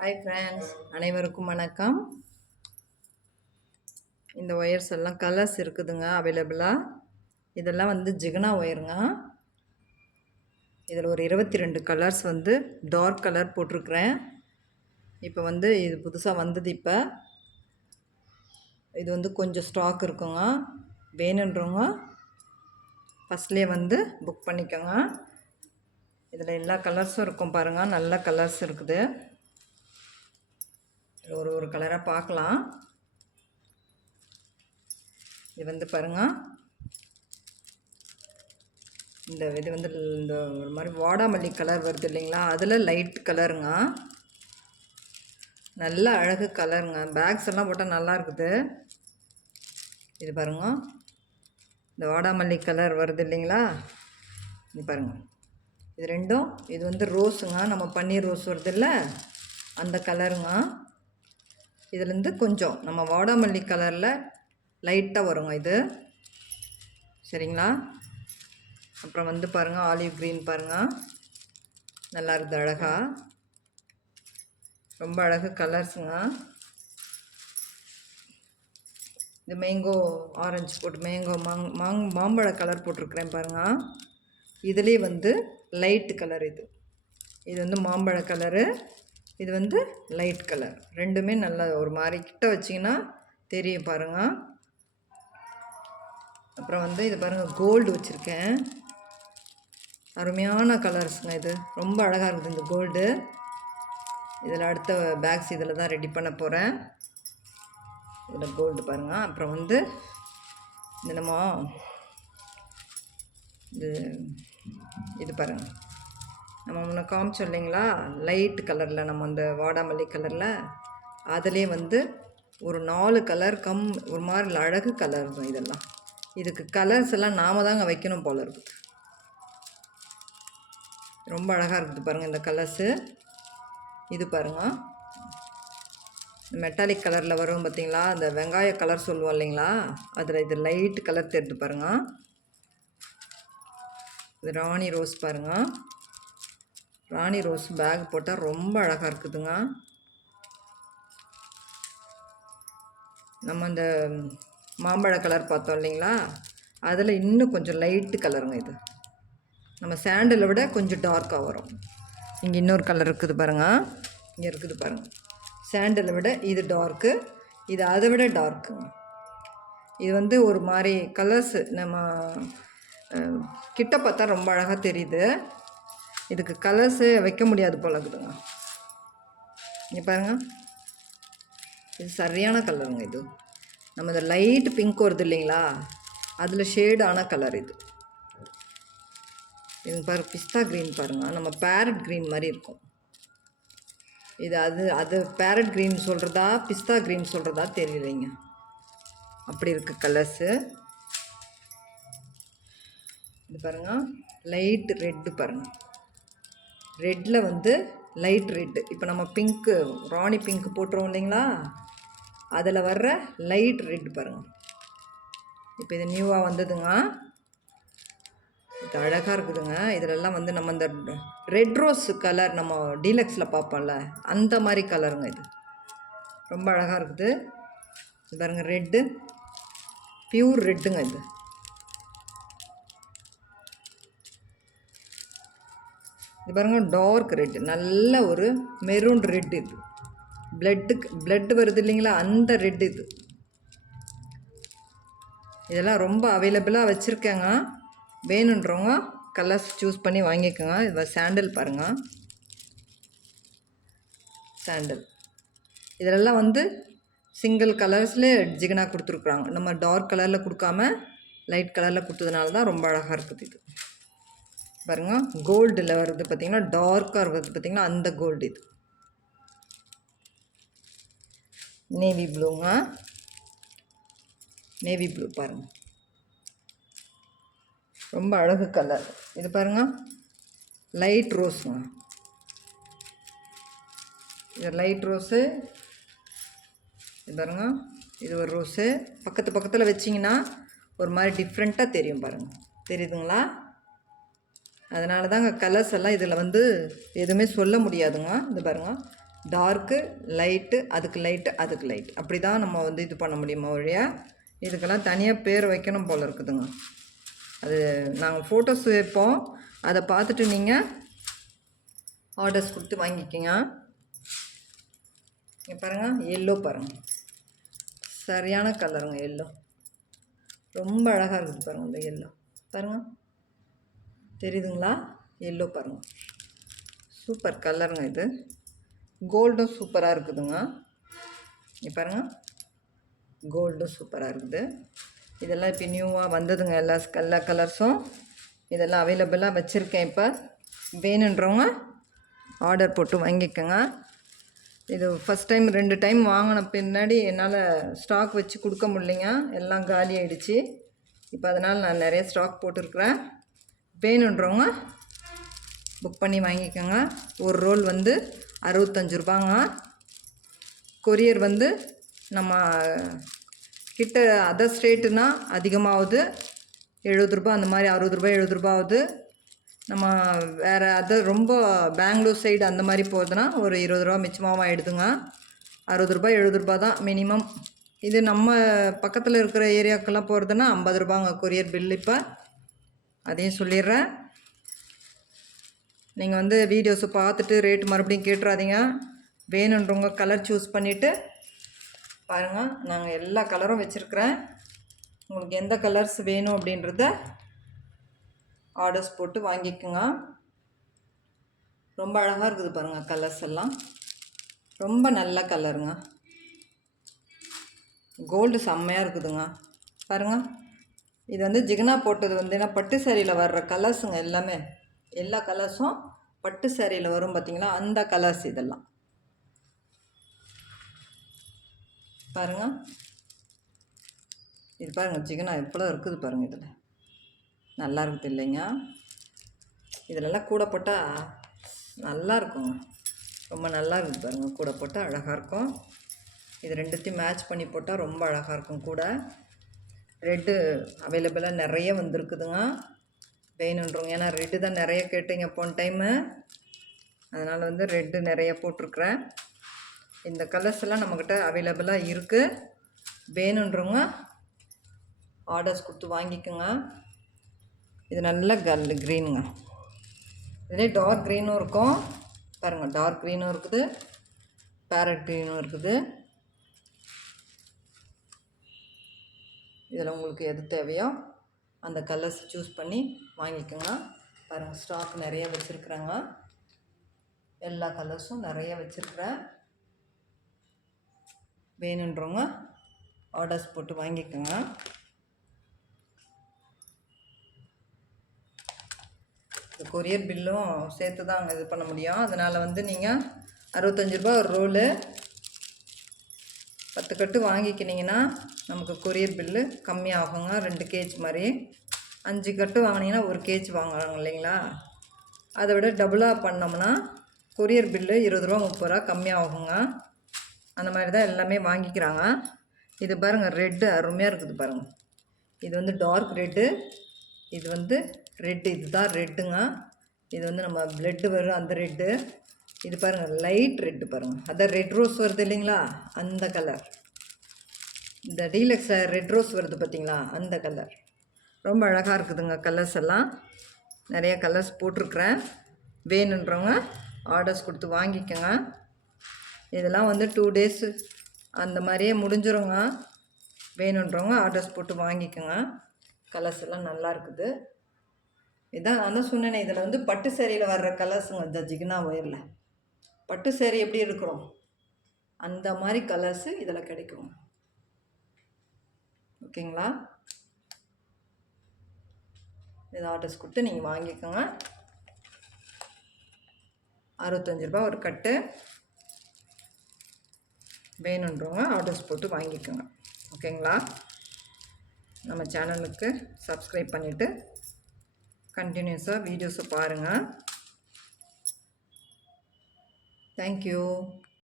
Hi friends, அனைவருக்கும் வணக்கம். இந்த ஒயர்ஸ் எல்லாம் கலர்ஸ் இருக்குதுங்க அவைலபிளாக. இதெல்லாம் வந்து ஜிகனா ஒயருங்க. இதில் ஒரு 22 கலர்ஸ் வந்து டார்க் கலர் போட்டிருக்கிறேன். இப்போ வந்து இது புதுசாக வந்தது. இப்போ இது வந்து கொஞ்சம் ஸ்டாக் இருக்குங்க. வேணுன்றவங்க ஃபஸ்ட்லேயே வந்து புக் பண்ணிக்கோங்க. இதில் எல்லா கலர்ஸும் இருக்கும் பாருங்கள், நல்ல கலர்ஸ் இருக்குது. ஒரு கலராக பார்க்கலாம். இது வந்து பாருங்கள், இது வந்து இந்த ஒரு மாதிரி வாடாமல்லி கலர் வருது இல்லைங்களா, அதில் லைட் கலருங்க. நல்ல அழகு கலருங்க. பேக்ஸ் எல்லாம் போட்டால் நல்லா இருக்குது. இது பாருங்க, இந்த வாடாமல்லி கலர் வருது இல்லைங்களா, இது பாருங்கள். இது ரெண்டும், இது வந்து ரோஸுங்க, நம்ம பன்னீர் ரோஸ் வருது இல்லை அந்த கலருங்க. இதுலேருந்து கொஞ்சம் நம்ம வாடாமல்லி கலரில் லைட்டாக வருங்க இது, சரிங்களா. அப்புறம் வந்து பாருங்கள், ஆலிவ் க்ரீன் பாருங்கள், நல்லா இருக்குது அழகாக, ரொம்ப அழகு கலர்ஸுங்க. இது மேங்கோ ஆரஞ்சு போட்டு மேங்கோ மாம்பழ கலர் போட்டிருக்கிறேன் பாருங்கள். இதுலேயே வந்து லைட் கலர், இது வந்து மாம்பழ கலரு, இது வந்து லைட் கலர். ரெண்டுமே நல்லா ஒரு மாதிரி கிட்ட வச்சிங்கன்னா தெரியும் பாருங்கள். அப்புறம் வந்து இது பாருங்கள், கோல்டு வச்சுருக்கேன். அருமையான கலர்ஸுங்க, இது ரொம்ப அழகாக இருக்குது இந்த கோல்டு. இதில் அடுத்த பேக்ஸ் இதில் தான் ரெடி பண்ண போகிறேன். இதில் கோல்டு பாருங்கள். அப்புறம் வந்து இந்த நம்ம இது பாருங்கள், நம்ம முன்ன காமிச்சோம் இல்லைங்களா லைட் கலரில், நம்ம அந்த வாடாமல்லி கலரில், அதிலே வந்து ஒரு 4 கலர் ஒரு மாதிரி அழகு கலர் தான் இதெல்லாம். இதுக்கு கலர்ஸ் எல்லாம் நாம் தாங்க வைக்கணும் போல் இருக்குது. ரொம்ப அழகாக இருக்குது பாருங்கள் இந்த கலர்ஸு. இது பாருங்கள், மெட்டாலிக் கலரில் வரும் பார்த்திங்களா, அந்த வெங்காய கலர் சொல்லுவோம் இல்லைங்களா, அதில் இது லைட் கலர் தெரியுது பாருங்கள். இது ராணி ரோஸ் பாருங்கள். ராணி ரோஸ் பேக் போட்டால் ரொம்ப அழகாக இருக்குதுங்க. நம்ம அந்த மாம்பழ கலர் பார்த்தோம் இல்லைங்களா, அதில் இன்னும் கொஞ்சம் லைட்டு கலருங்க. இது நம்ம சாண்டலை விட கொஞ்சம் டார்க்காக வரும். இங்கே இன்னொரு கலர் இருக்குது பாருங்கள், இங்கே இருக்குது பாருங்கள். சாண்டலை விட இது டார்க்கு, இது அதை விட டார்க்குங்க. இது வந்து ஒரு மாதிரி கலர்ஸு நம்ம கிட்ட பார்த்தா ரொம்ப அழகாக தெரியுது. இதுக்கு கலர்ஸு வைக்க முடியாது போல இருக்குதுங்க. இங்கே பாருங்கள், இது சரியான கலருங்க. இது நம்ம இந்த லைட் பிங்க் வருது இல்லைங்களா, அதில் ஷேடான கலர் இது. இது பாருங்கள், பிஸ்தா க்ரீன் பாருங்கள், நம்ம பேரட் க்ரீன் மாதிரி இருக்கும். இது அது பேரட் க்ரீன் சொல்கிறதா பிஸ்தா க்ரீன் சொல்கிறதா தெரியலைங்க, அப்படி இருக்குது கலர்ஸு. இது பாருங்கள், லைட் ரெட்டு பாருங்கள், ரெட்டில் வந்து லைட் ரெட்டு. இப்போ நம்ம பிங்க்கு ராணி பிங்க்கு போட்டுருவோம் இல்லைங்களா, அதில் வர்ற லைட் ரெட்டு பாருங்கள். இப்போ இது நியூவாக வந்ததுங்க, இது அழகாக இருக்குதுங்க. இதிலெல்லாம் வந்து நம்ம இந்த ரெட் ரோஸ் கலர் நம்ம டீலக்ஸில் பார்ப்போம்ல, அந்த மாதிரி கலருங்க. இது ரொம்ப அழகாக இருக்குது. இது பாருங்கள், ரெட்டு பியூர் ரெட்டுங்க. இது பாருங்கள், டார்க் ரெட்டு, நல்ல ஒரு மெரூன் ரெட்டு. இது பிளட்டு வருது இல்லைங்களா, அந்த ரெட்டு. இதெல்லாம் ரொம்ப அவைலபிளாக வச்சுருக்கேங்க. வேணுன்றவங்க கலர்ஸ் சூஸ் பண்ணி வாங்கிக்கோங்க. இது சாண்டல் பாருங்கள், சாண்டல். இதிலெல்லாம் வந்து சிங்கிள் கலர்ஸ்லேயே ஜிகனா கொடுத்துருக்குறாங்க. நம்ம டார்க் கலரில் கொடுக்காம லைட் கலரில் கொடுத்ததுனால தான் ரொம்ப அழகாக இருக்குது. இது பாருங்கள், கோல்டில் வருது பார்த்திங்கன்னா, டார்க்காக வருது பார்த்திங்கன்னா, அந்த கோல்டு. இது நேவி ப்ளூங்க, நேவி ப்ளூ பாருங்கள், ரொம்ப அழகு கலர். இது பாருங்கள், லைட் ரோஸுங்க. இது லைட் ரோஸு. இது பாருங்கள், இது ஒரு ரோஸு. பக்கத்தில் வச்சிங்கன்னா ஒரு மாதிரி டிஃப்ரெண்ட்டாக தெரியும் பாருங்கள், தெரியுதுங்களா. அதனால தாங்க கலர்ஸ் எல்லாம் இதில் வந்து எதுவுமே சொல்ல முடியாதுங்க. இது பாருங்கள், டார்க்கு லைட்டு அதுக்கு லைட்டு அதுக்கு லைட் அப்படி தான் நம்ம வந்து இது பண்ண முடியுமா வழியா. இதுக்கெல்லாம் தனியாக பேர் வைக்கணும் போல் இருக்குதுங்க. அது நாங்கள் ஃபோட்டோஸ் வைப்போம், அதை பார்த்துட்டு நீங்கள் ஆர்டர்ஸ் கொடுத்து வாங்கிக்கோங்க. இங்கே பாருங்கள், எல்லோ பாருங்கள், சரியான கலருங்க. எல்லோ ரொம்ப அழகாக இருக்குது பாருங்கள். இந்த எல்லோ பாருங்கள், தெரியுதுங்களா? எல்லோ பாருங்கள், சூப்பர் கலருங்க. இது கோல்டும் சூப்பராக இருக்குதுங்க. இங்கே பாருங்கள், கோல்டும் சூப்பராக இருக்குது. இதெல்லாம் இப்போ நியூவாக வந்ததுங்க. எல்லா கலர்ஸும் இதெல்லாம் அவைலபிளாக வச்சுருக்கேன். இப்போ வேணுன்றவங்க ஆர்டர் போட்டு வாங்கிக்கோங்க. இது ஃபஸ்ட் டைம் 2 டைம் வாங்கின பின்னாடி என்னால் ஸ்டாக் வச்சு கொடுக்க முடியலைங்க, எல்லாம் காலி ஆகிடுச்சு. இப்போ அதனால் நான் நிறைய ஸ்டாக் போட்டிருக்கிறேன். வேணுன்றவங்க புக் பண்ணி வாங்கிக்கோங்க. ஒரு ரோல் வந்து 65 ரூபாங்க. கொரியர் வந்து நம்ம கிட்ட அதர் ஸ்டேட்டுனா அதிகமாகுது, 70 ரூபா அந்த மாதிரி, 60 ரூபா 70 ரூபா ஆகுது. நம்ம வேறு அதர் ரொம்ப பெங்களூர் சைடு அந்த மாதிரி போகுதுன்னா ஒரு 20 ரூபா மிச்சமாகவும் ஆகிடுதுங்க. 60 ரூபா 70 ரூபா தான் மினிமம். இது நம்ம பக்கத்தில் இருக்கிற ஏரியாவுக்கெல்லாம் போகிறதுனா 50 ரூபாங்க கொரியர் பில். இப்போ அதையும் சொல்லிடுறேன். நீங்கள் வந்து வீடியோஸை பார்த்துட்டு ரேட் மறுபடியும் கேட்டுறாதீங்க. வேணுன்றவங்க கலர் சூஸ் பண்ணிவிட்டு பாருங்கள். நாங்கள் எல்லா கலரும் வச்சுருக்கிறேன். உங்களுக்கு எந்த கலர்ஸ் வேணும் அப்படின்றத ஆர்டர்ஸ் போட்டு வாங்கிக்கோங்க. ரொம்ப அழகாக இருக்குது பாருங்கள், கலர்ஸ் எல்லாம் ரொம்ப நல்ல கலருங்க. கோல்டு செம்மையாக இருக்குதுங்க பாருங்கள். இது வந்து ஜிகனா போட்டது வந்து ஏன்னா பட்டு சாரியில் வர்ற கலர்ஸுங்க எல்லாமே. எல்லா கலர்ஸும் பட்டு சாரியில் வரும் பார்த்தீங்களா, அந்த கலர்ஸ் இதெல்லாம் பாருங்கள். இது பாருங்கள், ஜிகனா எவ்வளோ இருக்குது பாருங்கள். இதில் நல்லா இருக்குது இல்லைங்க? இதிலெல்லாம் கூட போட்டால் நல்லா இருக்குங்க, ரொம்ப நல்லா இருக்குது பாருங்கள். கூட போட்டால் அழகாக இருக்கும். இது ரெண்டுத்தையும் மேட்ச் பண்ணி போட்டால் ரொம்ப அழகாக இருக்கும். கூட ரெட்டு அவைலபிளாக நிறைய வந்திருக்குதுங்க. வேணுன்றவங்க, ஏன்னா ரெட்டு தான் நிறைய கேட்டீங்க போன டைமு, அதனால் வந்து ரெட்டு நிறைய போட்டிருக்குறேன். இந்த கலர்ஸ் எல்லாம் நம்மக்கிட்ட அவைலபிளாக இருக்குது. வேணுன்றவங்க ஆர்டர்ஸ் கொடுத்து வாங்கிக்கோங்க. இது நல்ல க்ரீனுங்க. இதிலே டார்க் க்ரீனும் இருக்கும் பாருங்கள். டார்க் க்ரீனும் இருக்குது, பேரட் க்ரீனும் இருக்குது. இதில் உங்களுக்கு எது தேவையோ அந்த கலர்ஸ் சூஸ் பண்ணி வாங்கிக்கோங்க. பாருங்கள், ஸ்டாக் நிறைய வச்சுருக்குறாங்க. எல்லா கலர்ஸும் நிறைய வச்சுருக்குறேன். வேணுன்றவங்க ஆர்டர்ஸ் போட்டு வாங்கிக்கோங்க. கொரியர் பில்லும் சேர்த்து தான் அங்கே இது பண்ண முடியும். அதனால் வந்து நீங்கள் 65 ரூபா ஒரு ரோலு 10 கட்டு வாங்கிக்கினீங்கன்னா நமக்கு கொரியர் பில்லு கம்மியாகுங்க. 2 கேஜ் மாதிரி 5 கட்டு வாங்கினீங்கன்னா 1 கேஜ் வாங்குறாங்க இல்லைங்களா? அதை விட டபுளாக பண்ணோம்னா கொரியர் பில்லு 20 ரூபா 30 ரூபா கம்மியாகுங்க. அந்த மாதிரி தான் எல்லாமே வாங்கிக்கிறாங்க. இது பாருங்கள், ரெட்டு அருமையாக இருக்குது பாருங்கள். இது வந்து டார்க் ரெட்டு, இது வந்து ரெட்டு, இதுதான் ரெட்டுங்க. இது வந்து நம்ம பிளட்டு வரும் அந்த ரெட்டு. இது பாருங்கள், லைட் ரெட்டு பாருங்கள். அதான் ரெட் ரோஸ் வருது இல்லைங்களா, அந்த கலர். இந்த டீலக்ஸில் ரெட் ரோஸ் வருது பார்த்திங்களா, அந்த கலர். ரொம்ப அழகாக இருக்குதுங்க. கலர்ஸ் எல்லாம் நிறைய கலர்ஸ் போட்டிருக்குறேன். வேணுன்றவங்க ஆர்டர்ஸ் கொடுத்து வாங்கிக்கோங்க. இதெல்லாம் வந்து 2 டேஸு அந்த மாதிரியே முடிஞ்சிருங்க. வேணுன்றவங்க ஆர்டர்ஸ் போட்டு வாங்கிக்கோங்க. கலர்ஸ் எல்லாம் நல்லா இருக்குது. இதான் நான் தான் சொன்னேனே, இதில் வந்து பட்டு சேரீயில் வர்ற கலர்ஸுங்க. இந்த ஜிகினா ஒயரில் பட்டு சேரீ எப்படி இருக்கிறோம் அந்த மாதிரி கலர்ஸு இதில் கிடைக்கும். ஓகேங்களா? இதை ஆர்டர்ஸ் கொடுத்து நீங்கள் வாங்கிக்கோங்க. 65 ரூபா ஒரு கட்டு. வேணுன்றவங்க ஆர்டர்ஸ் போட்டு வாங்கிக்கோங்க. ஓகேங்களா? நம்ம சேனலுக்கு சப்ஸ்கிரைப் பண்ணிவிட்டு கண்டினியூஸாக வீடியோஸை பாருங்கள். தேங்க்யூ.